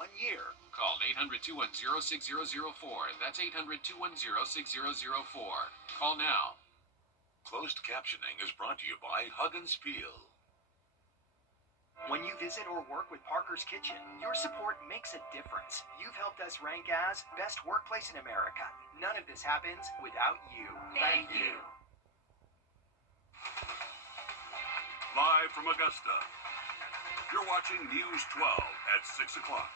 1 year. Call 800-210-6004. That's 800-210-6004. Call now. Closed captioning is brought to you by Hug and Spiel. When you visit or work with Parker's Kitchen, your support makes a difference. You've helped us rank as best workplace in America. None of this happens without you. Thank you. Live from Augusta, you're watching News 12 at 6 o'clock.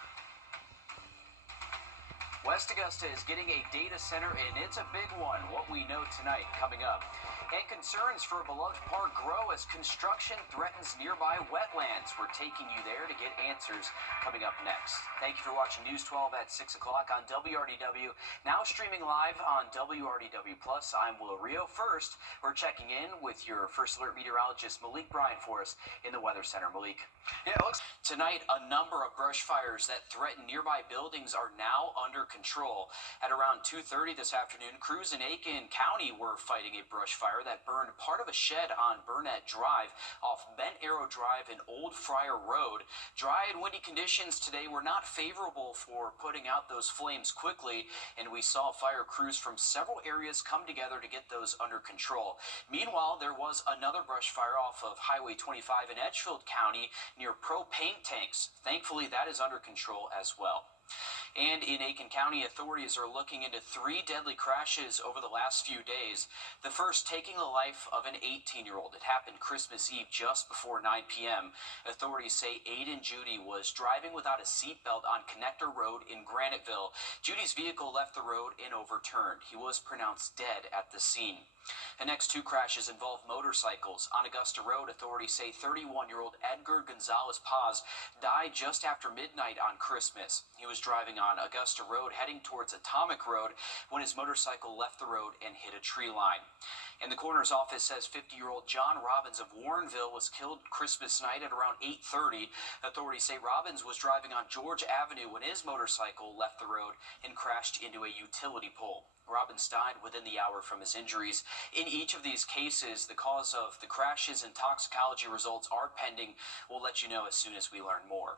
West Augusta is getting a data center, and it's a big one. What we know tonight coming up. And concerns for a beloved park grow as construction threatens nearby wetlands. We're taking you there to get answers coming up next. Thank you for watching News 12 at 6 o'clock on WRDW. Now streaming live on WRDW+. I'm Wrdw. First, we're checking in with your First Alert meteorologist, Malik Bryant, for us in the Weather Center. Malik. Yeah, tonight, a number of brush fires that threaten nearby buildings are now under control. At around 2:30 this afternoon, crews in Aiken County were fighting a brush fire that burned part of a shed on Burnett Drive off Bent Arrow Drive and Old Friar Road. Dry and windy conditions today were not favorable for putting out those flames quickly, and we saw fire crews from several areas come together to get those under control. Meanwhile, there was another brush fire off of Highway 25 in Edgefield County near propane tanks. Thankfully, that is under control as well. And in Aiken County, authorities are looking into 3 deadly crashes over the last few days. The first taking the life of an 18-year-old. It happened Christmas Eve just before 9 p.m. Authorities say Aiden Judy was driving without a seatbelt on Connector Road in Graniteville. Judy's vehicle left the road and overturned. He was pronounced dead at the scene. The next 2 crashes involve motorcycles. On Augusta Road, authorities say 31-year-old Edgar Gonzalez Paz died just after midnight on Christmas. He was driving on Augusta Road heading towards Atomic Road when his motorcycle left the road and hit a tree line. And the coroner's office says 50-year-old John Robbins of Warrenville was killed Christmas night at around 8:30. Authorities say Robbins was driving on George Avenue when his motorcycle left the road and crashed into a utility pole. Robbins died within the hour from his injuries. In each of these cases, the cause of the crashes and toxicology results are pending. We'll let you know as soon as we learn more.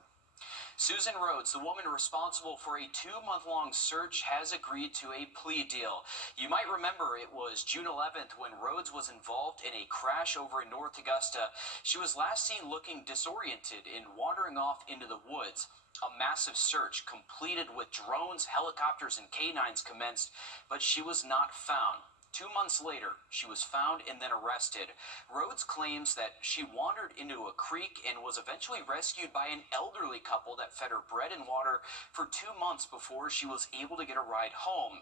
Susan Rhodes, the woman responsible for a 2-month-long search, has agreed to a plea deal. You might remember it was June 11th when Rhodes was involved in a crash over in North Augusta. She was last seen looking disoriented and wandering off into the woods. A massive search completed with drones, helicopters, and canines commenced, but she was not found. 2 months later, she was found and then arrested. Rhodes claims that she wandered into a creek and was eventually rescued by an elderly couple that fed her bread and water for 2 months before she was able to get a ride home.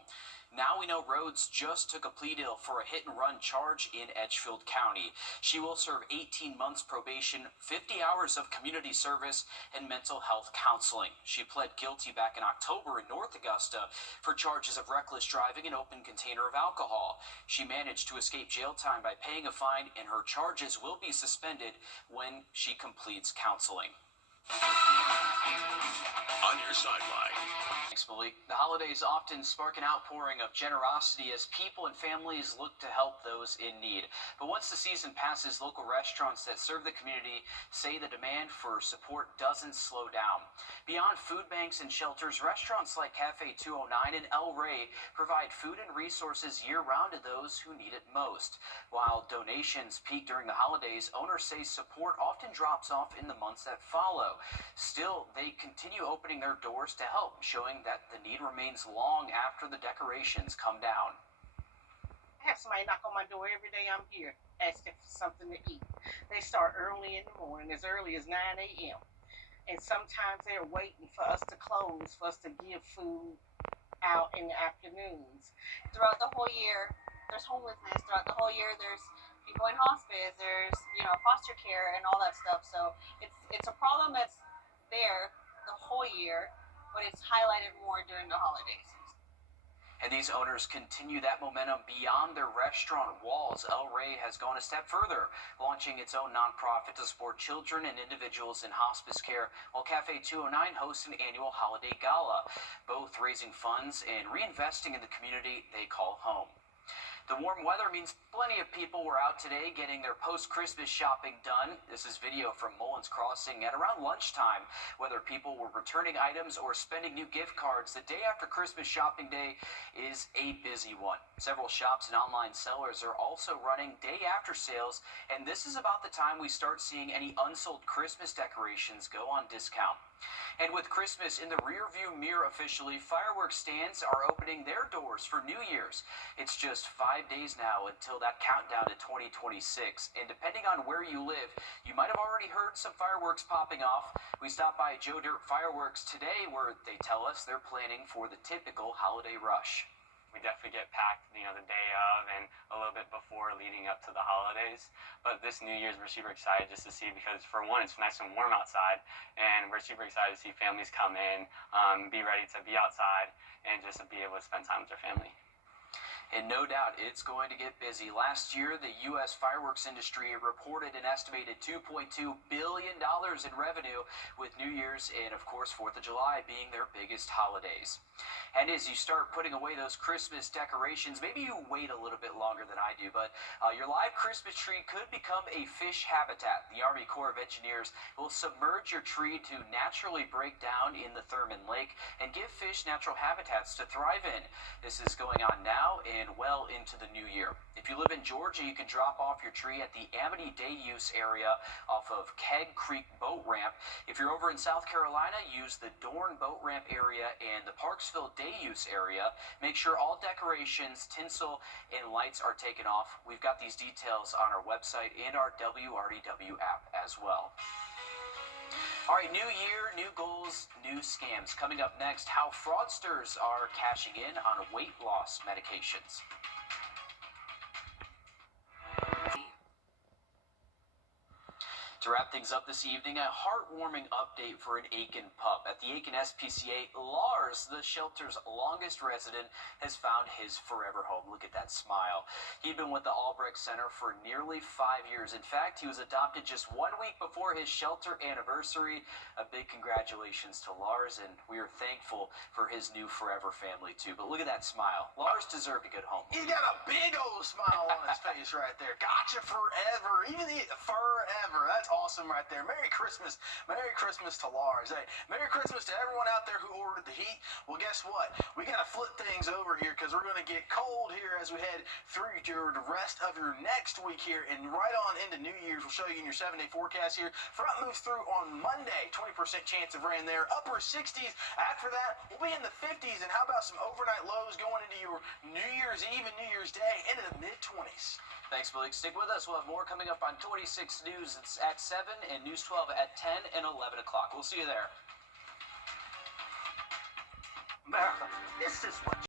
Now we know Rhodes just took a plea deal for a hit-and-run charge in Edgefield County. She will serve 18 months probation, 50 hours of community service, and mental health counseling. She pled guilty back in October in North Augusta for charges of reckless driving and open container of alcohol. She managed to escape jail time by paying a fine, and her charges will be suspended when she completes counseling. On your sideline. Thanks, Malik. The holidays often spark an outpouring of generosity as people and families look to help those in need. But once the season passes, local restaurants that serve the community say the demand for support doesn't slow down. Beyond food banks and shelters, restaurants like Cafe 209 and El Rey provide food and resources year-round to those who need it most. While donations peak during the holidays, owners say support often drops off in the months that follow. Still, they continue opening their doors to help, showing that the need remains long after the decorations come down. I have somebody knock on my door every day I'm here asking for something to eat. They start early in the morning, as early as 9 a.m. And sometimes they're waiting for us to close, for us to give food out in the afternoons. Throughout the whole year, there's homelessness. Throughout the whole year, there's people in hospice. There's, foster care and all that stuff. So it's a problem that's there the whole year, but it's highlighted more during the holidays. And these owners continue that momentum beyond their restaurant walls. El Rey has gone a step further, launching its own nonprofit to support children and individuals in hospice care, while Cafe 209 hosts an annual holiday gala, both raising funds and reinvesting in the community they call home. The warm weather means plenty of people were out today getting their post-Christmas shopping done. This is video from Mullins Crossing at around lunchtime. Whether people were returning items or spending new gift cards, the day after Christmas shopping day is a busy one. Several shops and online sellers are also running day after sales, and this is about the time we start seeing any unsold Christmas decorations go on discount. And with Christmas in the rearview mirror officially, fireworks stands are opening their doors for New Year's. It's just 5 days now until that countdown to 2026. And depending on where you live, you might have already heard some fireworks popping off. We stopped by Joe Dirt Fireworks today where they tell us they're planning for the typical holiday rush. We definitely get packed, the day of and a little bit before leading up to the holidays. But this New Year's, we're super excited just to see because, for one, it's nice and warm outside, and we're super excited to see families come in, be ready to be outside, and just to be able to spend time with their family. And no doubt it's going to get busy. Last year, the U.S. fireworks industry reported an estimated $2.2 billion in revenue, with New Year's and, of course, 4th of July being their biggest holidays. And as you start putting away those Christmas decorations, maybe you wait a little bit longer than I do, but your live Christmas tree could become a fish habitat. The Army Corps of Engineers will submerge your tree to naturally break down in the Thurman Lake and give fish natural habitats to thrive in. This is going on now and well into the new year. If you live in Georgia, you can drop off your tree at the Amity Day Use area off of Keg Creek Boat Ramp. If you're over in South Carolina, use the Dorn Boat Ramp area and the Parksville Day Use area. Make sure all decorations, tinsel, and lights are taken off. We've got these details on our website and our WRDW app as well. All right, new year, new goals, new scams. Coming up next, how fraudsters are cashing in on weight loss medications. To wrap things up this evening, a heartwarming update for an Aiken pup. At the Aiken SPCA, Lars, the shelter's longest resident, has found his forever home. Look at that smile. He'd been with the Albrecht Center for nearly 5 years. In fact, he was adopted just 1 week before his shelter anniversary. A big congratulations to Lars, and we are thankful for his new forever family, too. But look at that smile. Lars deserved a good home. He's got a big old smile on his face right there. Gotcha forever. Even forever. That's awesome right there. Merry Christmas. Merry Christmas to Lars. Hey, Merry Christmas to everyone out there who ordered the heat. Well, guess what? We got to flip things over here because we're going to get cold here as we head through the rest of your next week here and right on into New Year's. We'll show you in your 7-day forecast here. Front moves through on Monday. 20% chance of rain there. Upper 60s. After that, we'll be in the 50s. And how about some overnight lows going into your New Year's Eve and New Year's Day into the mid-20s. Thanks, Malik. Stick with us. We'll have more coming up on 26 News. It's at 7 and News 12 at 10 and 11 o'clock. We'll see you there. America, this is what